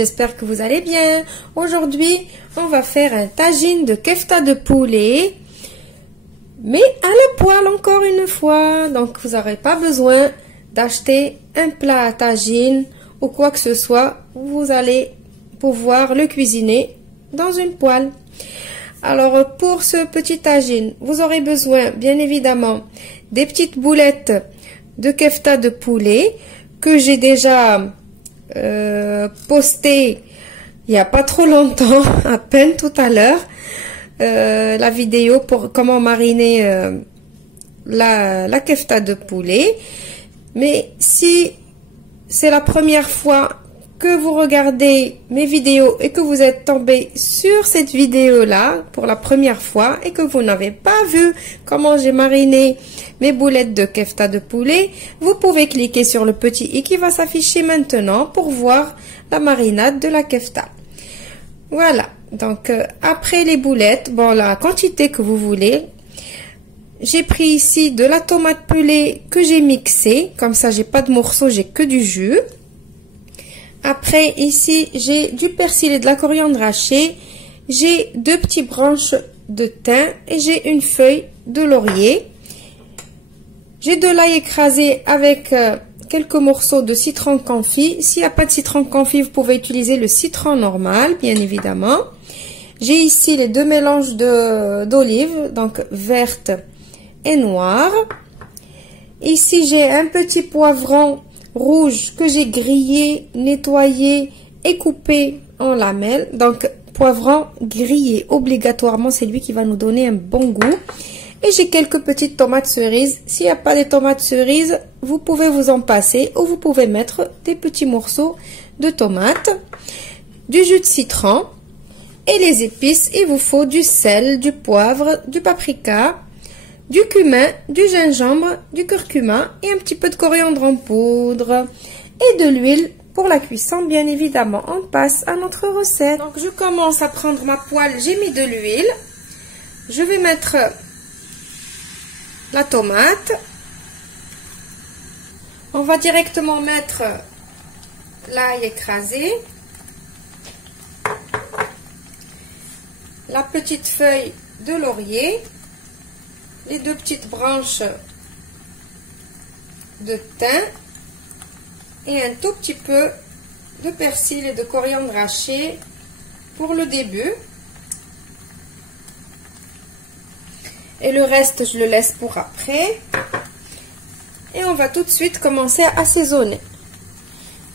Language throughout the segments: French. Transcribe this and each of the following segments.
j'espère que vous allez bien. Aujourd'hui, on va faire un tagine de kefta de poulet, mais à la poêle encore une fois. Donc, vous n'aurez pas besoin d'acheter un plat à tagine ou quoi que ce soit. Vous allez pouvoir le cuisiner dans une poêle. Alors, pour ce petit tagine, vous aurez besoin, bien évidemment, des petites boulettes de kefta de poulet que j'ai déjà posté il n'y a pas trop longtemps, à peine tout à l'heure, la vidéo pour comment mariner la kefta de poulet. Mais si c'est la première fois que vous regardez mes vidéos et que vous êtes tombé sur cette vidéo là pour la première fois et que vous n'avez pas vu comment j'ai mariné mes boulettes de kefta de poulet, vous pouvez cliquer sur le petit i qui va s'afficher maintenant pour voir la marinade de la kefta. Voilà, donc après les boulettes, bon, la quantité que vous voulez, j'ai pris ici de la tomate pelée que j'ai mixée, comme ça j'ai pas de morceaux, j'ai que du jus. Après, ici, j'ai du persil et de la coriandre hachée. J'ai 2 petites branches de thym et j'ai une feuille de laurier. J'ai de l'ail écrasé avec quelques morceaux de citron confit. S'il n'y a pas de citron confit, vous pouvez utiliser le citron normal, bien évidemment. J'ai ici les 2 mélanges d'olives, donc verte et noire. Ici, j'ai un petit poivron rouge que j'ai grillé, nettoyé et coupé en lamelles. Donc poivron grillé, obligatoirement, c'est lui qui va nous donner un bon goût. Et j'ai quelques petites tomates cerises. S'il n'y a pas de tomates cerises, vous pouvez vous en passer ou vous pouvez mettre des petits morceaux de tomates, du jus de citron et les épices. Il vous faut du sel, du poivre, du paprika, du cumin, du gingembre, du curcuma et un petit peu de coriandre en poudre et de l'huile pour la cuisson, bien évidemment. On passe à notre recette. Donc, je commence à prendre ma poêle. J'ai mis de l'huile. Je vais mettre la tomate. On va directement mettre l'ail écrasé, la petite feuille de laurier, les 2 petites branches de thym et un tout petit peu de persil et de coriandre haché pour le début. Et le reste, je le laisse pour après. Et on va tout de suite commencer à assaisonner.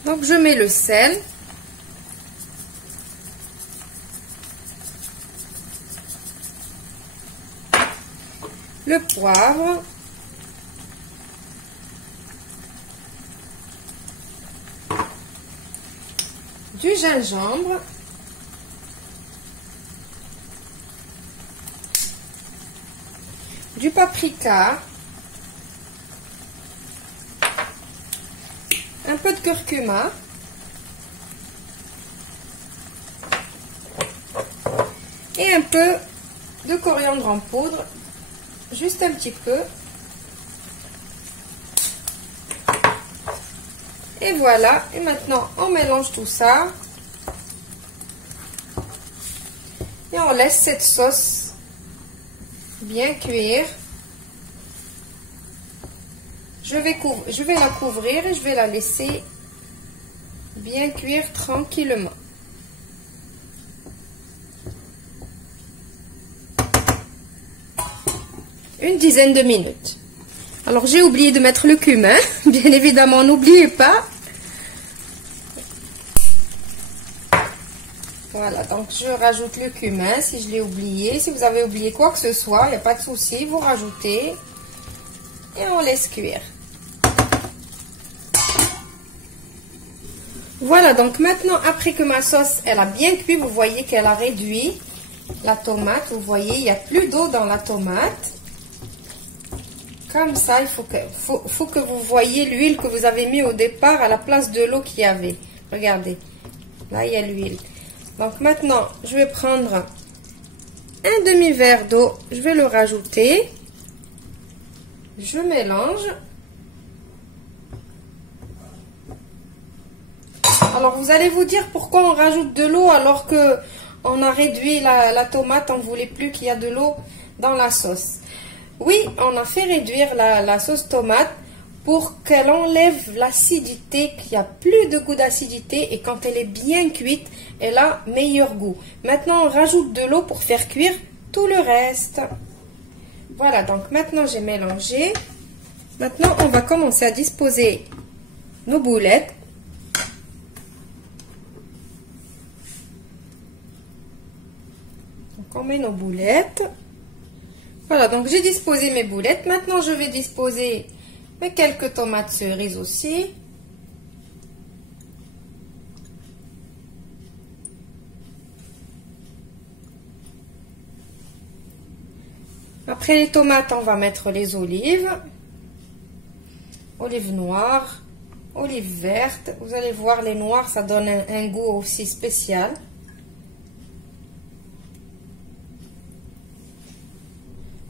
Donc, je mets le sel. Le poivre, du gingembre, du paprika, un peu de curcuma et un peu de coriandre en poudre. Juste un petit peu. Et voilà. Et maintenant, on mélange tout ça. Et on laisse cette sauce bien cuire. Je vais la couvrir et je vais la laisser bien cuire tranquillement. Une dizaine de minutes. Alors, j'ai oublié de mettre le cumin. Bien évidemment, n'oubliez pas. Voilà, donc je rajoute le cumin si je l'ai oublié. Si vous avez oublié quoi que ce soit, il n'y a pas de souci, vous rajoutez. Et on laisse cuire. Voilà, donc maintenant, après que ma sauce, elle a bien cuit, vous voyez qu'elle a réduit la tomate. Vous voyez, il n'y a plus d'eau dans la tomate. Comme ça, il faut que vous voyez l'huile que vous avez mis au départ à la place de l'eau qu'il y avait. Regardez, là il y a l'huile. Donc maintenant, je vais prendre un demi-verre d'eau, je vais le rajouter. Je mélange. Alors vous allez vous dire pourquoi on rajoute de l'eau alors que on a réduit la tomate, on ne voulait plus qu'il y a de l'eau dans la sauce. Oui, on a fait réduire la sauce tomate pour qu'elle enlève l'acidité, qu'il n'y a plus de goût d'acidité et quand elle est bien cuite, elle a meilleur goût. Maintenant, on rajoute de l'eau pour faire cuire tout le reste. Voilà, donc maintenant j'ai mélangé. Maintenant, on va commencer à disposer nos boulettes. Donc on met nos boulettes. Voilà, donc j'ai disposé mes boulettes. Maintenant, je vais disposer mes quelques tomates cerises aussi. Après les tomates, on va mettre les olives. Olives noires, olives vertes. Vous allez voir, les noires, ça donne un goût aussi spécial.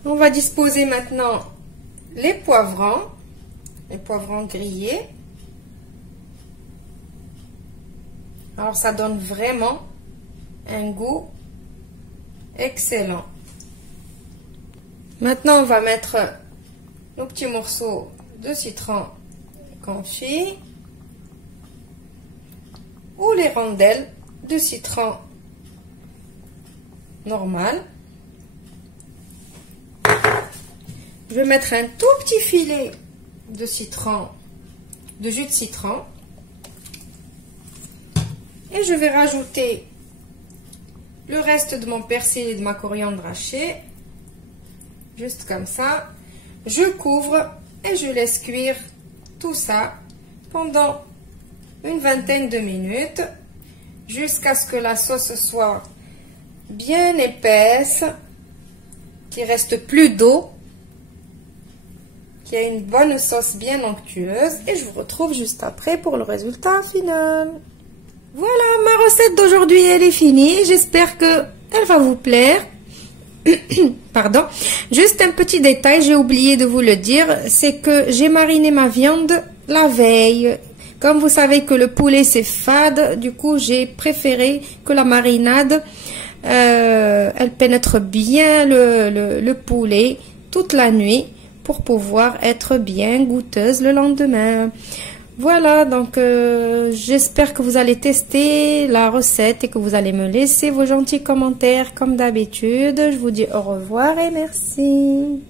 On va disposer maintenant les poivrons grillés. Alors ça donne vraiment un goût excellent. Maintenant on va mettre nos petits morceaux de citron confit ou les rondelles de citron normal. Je vais mettre un tout petit filet de citron, de jus de citron. Et je vais rajouter le reste de mon persil et de ma coriandre hachée. Juste comme ça. Je couvre et je laisse cuire tout ça pendant une vingtaine de minutes. Jusqu'à ce que la sauce soit bien épaisse. Qu'il ne reste plus d'eau. Qu'il y ait une bonne sauce bien onctueuse. Et je vous retrouve juste après pour le résultat final. Voilà, ma recette d'aujourd'hui, elle est finie. J'espère que elle va vous plaire. Pardon. Juste un petit détail, j'ai oublié de vous le dire, c'est que j'ai mariné ma viande la veille. Comme vous savez que le poulet c'est fade, du coup j'ai préféré que la marinade, elle pénètre bien le poulet toute la nuit pour pouvoir être bien goûteuse le lendemain. Voilà, donc j'espère que vous allez tester la recette et que vous allez me laisser vos gentils commentaires comme d'habitude. Je vous dis au revoir et merci.